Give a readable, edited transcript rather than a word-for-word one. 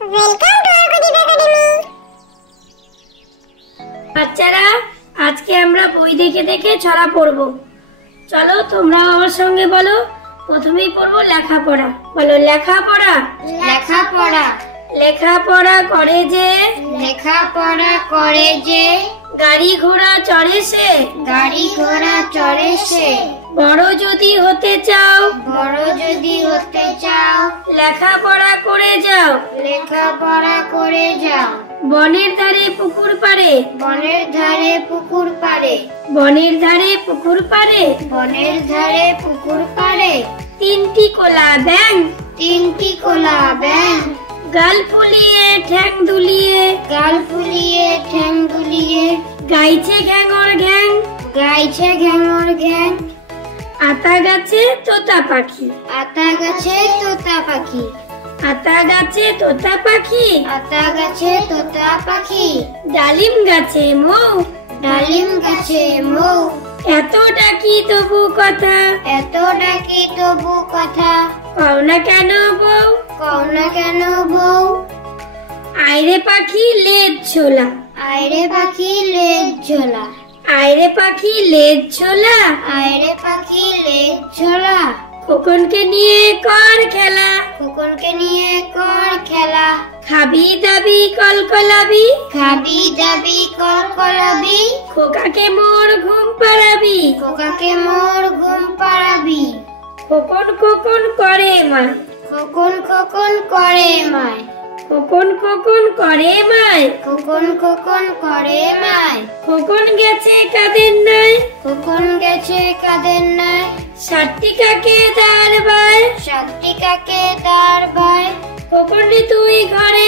Welcome to আরগদীপ academy. বাচ্চারা, আজকে আমরা বই দেখে দেখে ছড়া পড়বো। চলো তোমরা আমার সঙ্গে বলো। প্রথমেই পড়বো লেখাপড়া। বলো লেখাপড়া। লেখাপড়া। লেখাপড়া করে যে, লেখাপড়া করে যে, গাড়ি ঘোড়া চড়ে সে, গাড়ি ঘোড়া চড়ে সে। বড় যদি হতে চাও, বড় যদি হতে চাও, লেখাপড়া করে যাও। লেখাপড়া করে যাও। বনের ধারে পুকুর পাড়ে, বনের ধারে পুকুর পাড়ে, বনের ধারে পুকুর পাড়ে, বনের ধারে পুকুর পাড়ে। তিনটি কোলা ব্যাঙ, তিনটি কোলা ব্যাঙ, গাল ফুলিয়ে ঠ্যাং দুলিয়ে, গাল ফুলিয়ে ঠ্যাং দুলিয়ে, গাইছে ঘ্যাঙর ঘ্যাং। গাইছে ঘ্যাঙর ঘ্যাং। আতা গাছে তোতা পাখি, আতা গাছে তোতা পাখি, আতা গাছে তোতা পাখি, আতা গাছে তোতা পাখি। ডালিম গাছে মৌ, ডালিম গাছে মৌ। এত ডাকি তবু কথা, এত ডাকি তবু কথা, কও না কেন বউ। কও না কেন বউ। আইরে পাখি লেজ ছোলা, আইরে পাখি লেজ ঝোলা, আইরে পাখি লেজ ছোলা, আইরে পাখি লেজ ঝোলা। খোকনকে নিয়ে কর খেলা, খোকনকে নিয়ে কর খেলা। খাবি দাবি কলকলাবি, খাবি দাবি কলকলাবি, খোকাকে মোর ঘুম পাড়াবি। খোকাকে মোর ঘুম পাড়াবি। খোকন খোকন করে মায়, খোকন খোকন করে মায়, খোকন খোকন করে মায়। খোকন খোকন করে মায়। খোকন গেছে কাদের নাই, খোকন গেছে কাদের নাই, 60টি কাকে দাঁড় বায়। সাতটি কাকে তার ভাই। খোকন রে তুই ঘরে